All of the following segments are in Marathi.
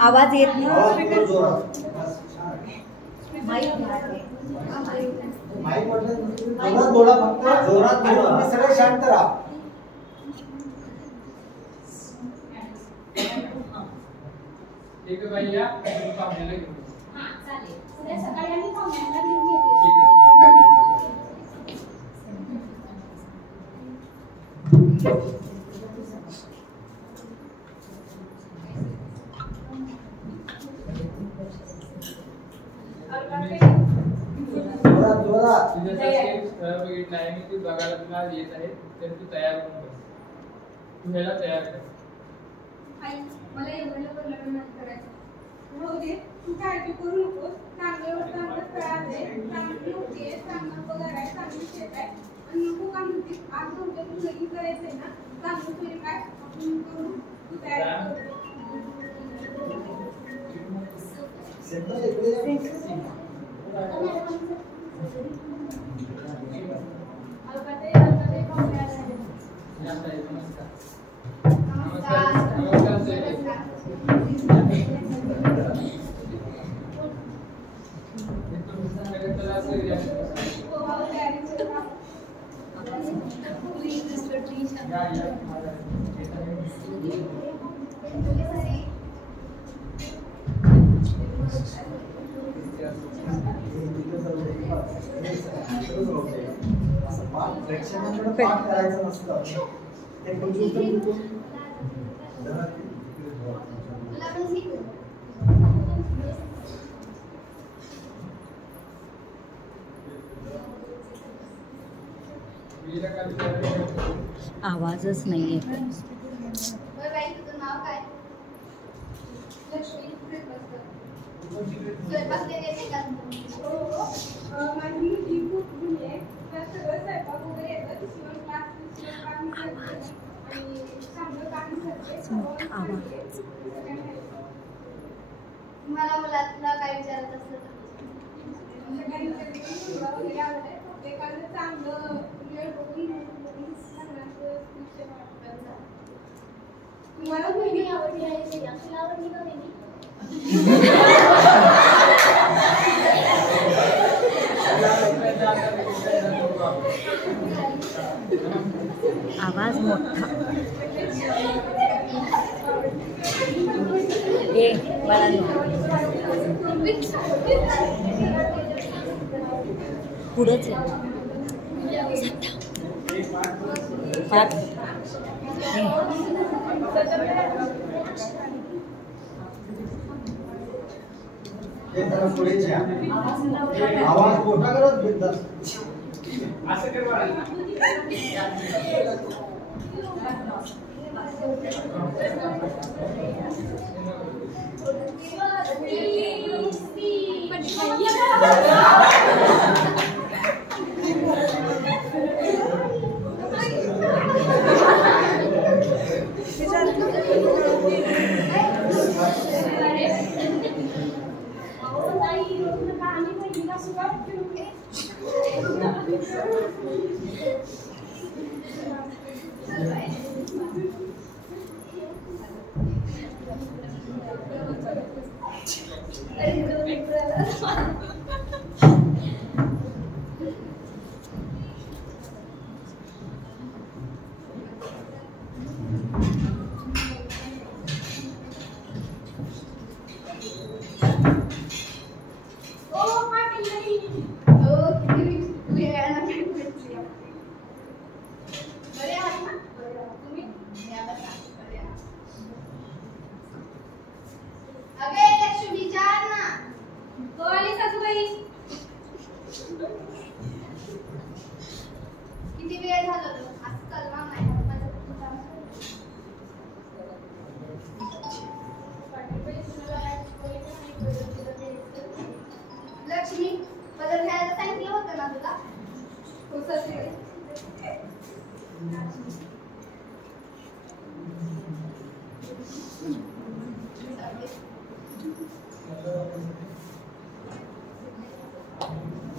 आवाज येत नाही. माईक म्हटलं थोडा फक्त जोरात बोला, सगळे शांत राहा. ठीक आहे भैया, पाहुण्याला घेऊन. हां चालेल. उद्या सकाळी आम्ही पाहुण्यांना घेऊन येते. जोरात जोरात. तुझ्या बघितलं आहे मी, तू बघायला तुला येत आहे तर तू तयार होऊन बस. तू ह्याला तयार कर. आई मला एवढं लग्न करायचं. हो दे, तू काळजी करू नकोस. चांगलं कळाले, चांगली होती आहे, चांगला पगार आहे, चांगली शेत आहे. आणि नको का म्हणते आज नव्हतं तू लगीन करायचंय ना, चांगलं तरी काय आपण करू. तू तयार कर. सेंटर इकडे प्रेक्षकांकडे पाठ करायचं नसतं. ते आवाजच नाहीये. बाई तुझं नाव काय? लक्ष्मी. स्वयंपाक देते का? माझी मुलगी खूप जुनी आहे. तर सगळं स्वयंपाक वगैरे येतं. शिवण क्लास काम करते आणि चांगलं काम करते. मला मुलातला काय विचारत असलं तर वगैरे आवडते. एखादं चांगलं वेळ बघून तुम्हाला मुलगी आवडली आहे का? तुला आवडली का मुलगी? आवाज मोठा. ए पुढेच पुढे आवाज मोठा करत बिंदास. असं कर बाळा. किती वेळ झाला आज चालणार नाही. लक्ष्मी बदल घ्यायला सांगितलं होतं ना तुला?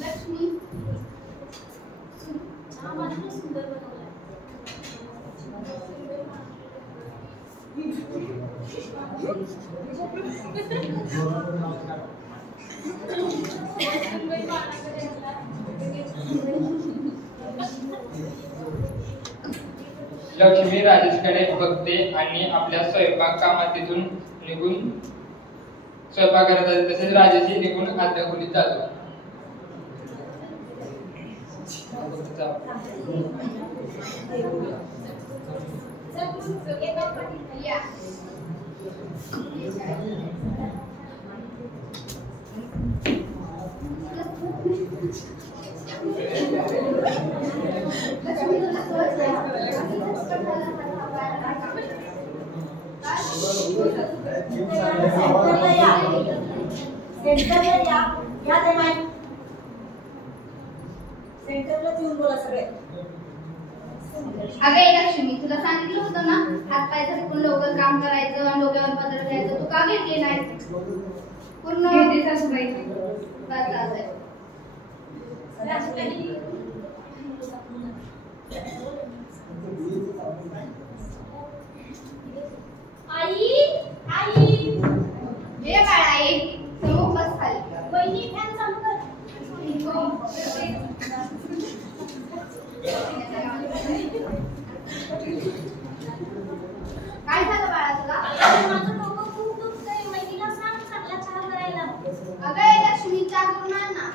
लक्ष्मी आम्हाला पण सुंदर बनवलंय. लक्ष्मी राजेशकडे बघते आणि आपल्या स्वयंपाक कामातून निघून स्वयंपाक करत असते. तसेच राजेशही निघून आतल्या खोलीत जातो. अगं लक्ष्मी, तुला सांगितलं होतं ना हातपाय झटकून लवकर काम करायचं आणि डोक्यावर पदर घ्यायचं. तू का घेतली नाही? पूर्ण आई आई हे बाळा एक समोर बस खाली. वहिनी फॅन चालू कर. काय झालं बाळा तुला? माझं डोकं खूप दुखतंय. वहिनीला सांग चांगला चहा करायला. अगं लक्ष्मी चहा करून आण ना.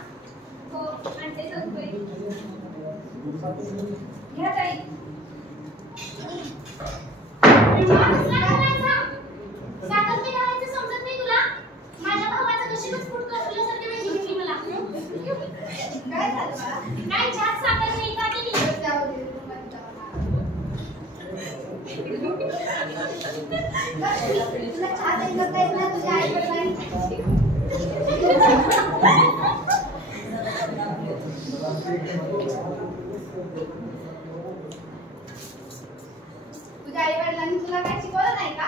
हो आणते सगळे. घ्या ताई. साखर काय घालायचं समजत नाही तुला? माझ्या भावाचं नशीबच फुटकं असल्यासारखी वेळ घेतली मला. काय झालं बाळा? नाही चहात साखर नाही का दिली? जाऊ दे, तू पण लक्ष्मी, तुला चहा नाही करता येत ना? तुझ्या आईकडे नाही. तुझ्या आई वडिलांनी तुला काय शिकवलं नाही का?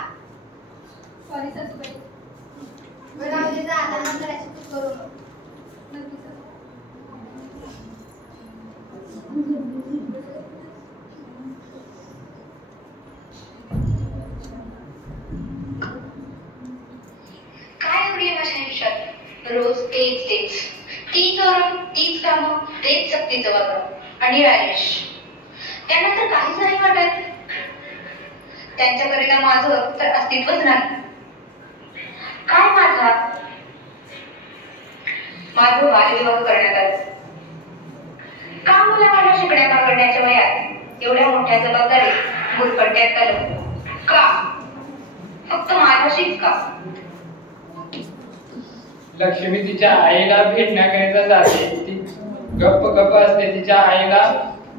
सॉरी सासूबाई. बरं म्हणजे जा आता नंतर अशी तू करू नको. नक्की काय एवढी माझ्या आयुष्यात रोज तेच तेच तीच ओरड तीच कामं तेच सक्तीचं वागणं आणि राजेश त्यांना तर काहीच नाही वाटत. त्यांच्याकरिता माझं तर अस्तित्वच नाही. काय माझं बालविवाह करण्यात आलं. का मला माझ्या शिकण्या करण्याच्या वयात एवढ्या मोठ्या जबाबदारीत गुरफटण्यात आलं? का फक्त माझ्याशीच का? लक्ष्मी तिच्या आईला भेटण्याकरिता जाते. ती गप्प गप्प असते. तिच्या आईला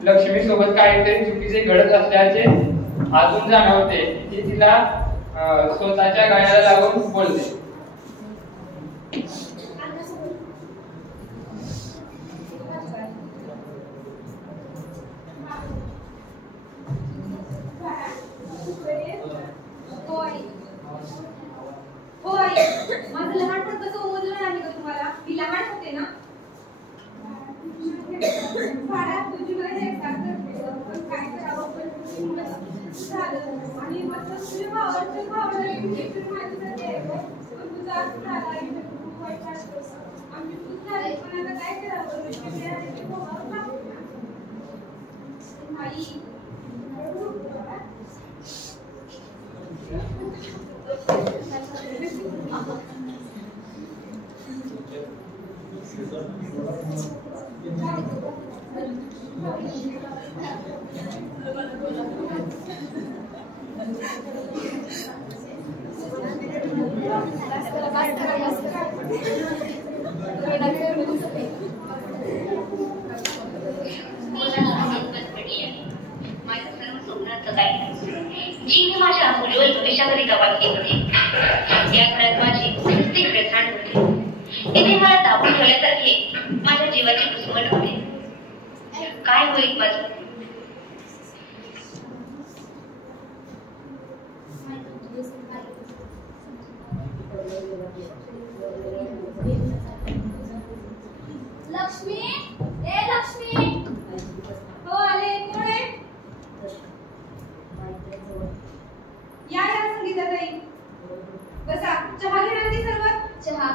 लक्ष्मी सोबत काहीतरी चुकीचे घडत असल्याचे अजून जाणवते. ती तिला स्वतःच्या गळ्याला लागून बोलते. होय माझं लहानपण कसं उमजलं नाही का तुम्हाला? मी लहान होते ना. झाडात तुझी माझ्या एकसारखं पण काय करावं पण झालं आणि माझं तुझ्या भावाला एकटं माझ्यासाठी आहे गं. पण तुझा असं झाला इथे खूप वाईट वाटतं. आम्ही खूप झाले पण आता काय करावं? मी आहे ते भावाला लागू ना. आई जी मी माझ्या उज्ज्वल भविष्याकरिता बांधली होती या घरात माझी नुसती घडसाण होती. इथे मला दाबून ठेवल्यासारखे माझ्या जीवाची घुसमट होते. काय होईल माझं? लक्ष्मी, ए लक्ष्मी, हो आले.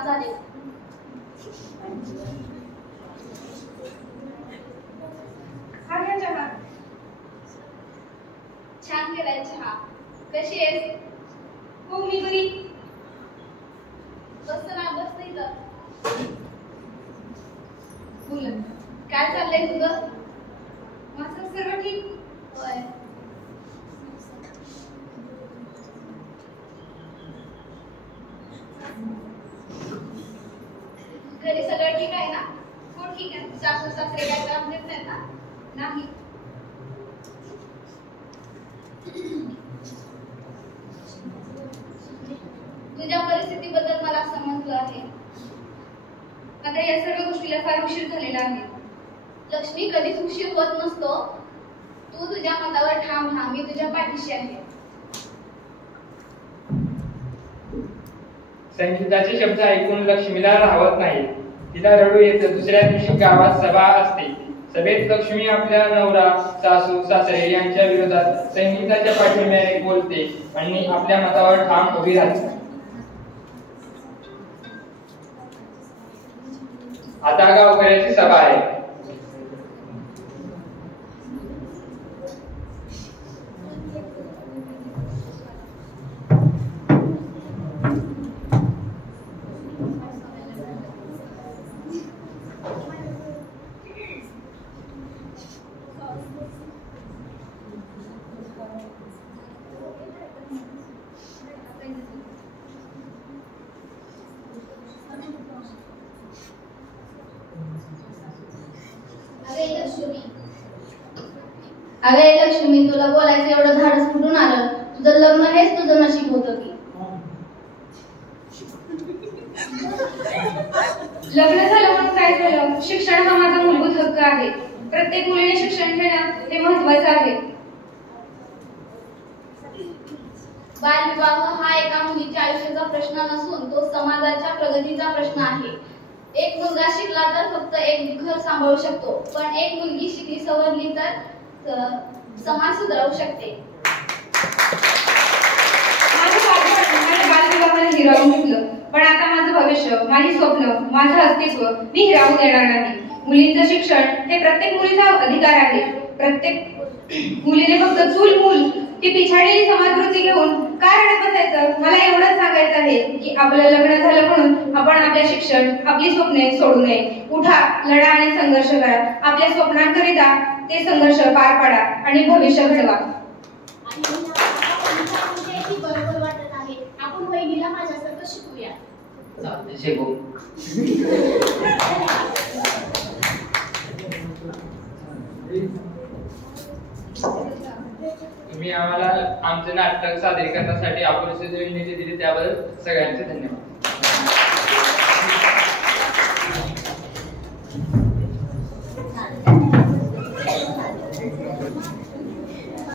झाले. हा घ्या चहा. छान केलाय चहा. कशी आहेस? हो मी बरी. बस ना, बस नाही तर. बोल, काय चाललंय तुझं? माझं सर्व ठीक. होय. घरी सगळं ठीक आहे ना? हो ठीक आहे. सासू सासरे काय त्रास देत नाहीत ना? नाही. तुझ्या परिस्थितीबद्दल मला समजलं आहे. आता या सर्व गोष्टीला फार उशीर झालेला आहे. लक्ष्मी, कधीच उशीर होत नसतो. तू तुझ्या मतावर ठाम राहा. मी तुझ्या पाठीशी आहे. संगीताचे शब्द ऐकून लक्ष्मीला राहवत नाही. तिला रडू येतं. दुसऱ्या दिवशी गावात सभा असते. सभेत लक्ष्मी आपल्या नवरा, सासू सासरे यांच्या विरोधात संगीताच्या पाठिंब्याने बोलते आणि आपल्या मतावर ठाम उभी राहते. आता गावकऱ्याची सभा आहे. अरे लक्ष्मी, तुला बोलायचं एवढं धाडस कुठून आलं? तुझं लग्न हेच तुझं नशीब होतं की. लग्न झालं म्हणून काय झालं? शिक्षण हा माझा मूलभूत हक्क आहे. प्रत्येक मुलीने शिक्षण घेणं हे महत्वाचं आहे. बालविवाह हा एका मुलीच्या आयुष्याचा प्रश्न नसून तो समाजाच्या प्रगतीचा प्रश्न आहे. एक मुलगा शिकला तर फक्त एक घर सांभाळू शकतो, पण एक मुलगी शिकली सवरली तर समाज सुधारू शकते. माझ्या बालविवाहाने हिरावून घेतलं, पण आता माझं भविष्य, माझी स्वप्न, माझं अस्तित्व मी हिरावून देणार नाही. मुलींचं शिक्षण हे प्रत्येक मुलीचा अधिकार आहे. प्रत्येक मुलीने फक्त चूल मूल ती पिछाडलेली समाजवृत्ती घेऊन काय रडत बसायचं? मला एवढंच सांगायचं आहे की आपलं लग्न झालं म्हणून आपण आपले शिक्षण, आपली स्वप्ने सोडू नये. उठा, लढा आणि संघर्ष करा. आपल्या स्वप्नांकरिता ते संघर्ष पार पाडा आणि भविष्य घडवा. बरोबर वाटत आहे. आपण वहिनीला माझ्यासारखं शिकूया. शिकू. तुम्ही आम्हाला आमचे नाटक सादरीकरणासाठी अपुरेशी निधी दिली त्याबद्दल सगळ्यांचे धन्यवाद.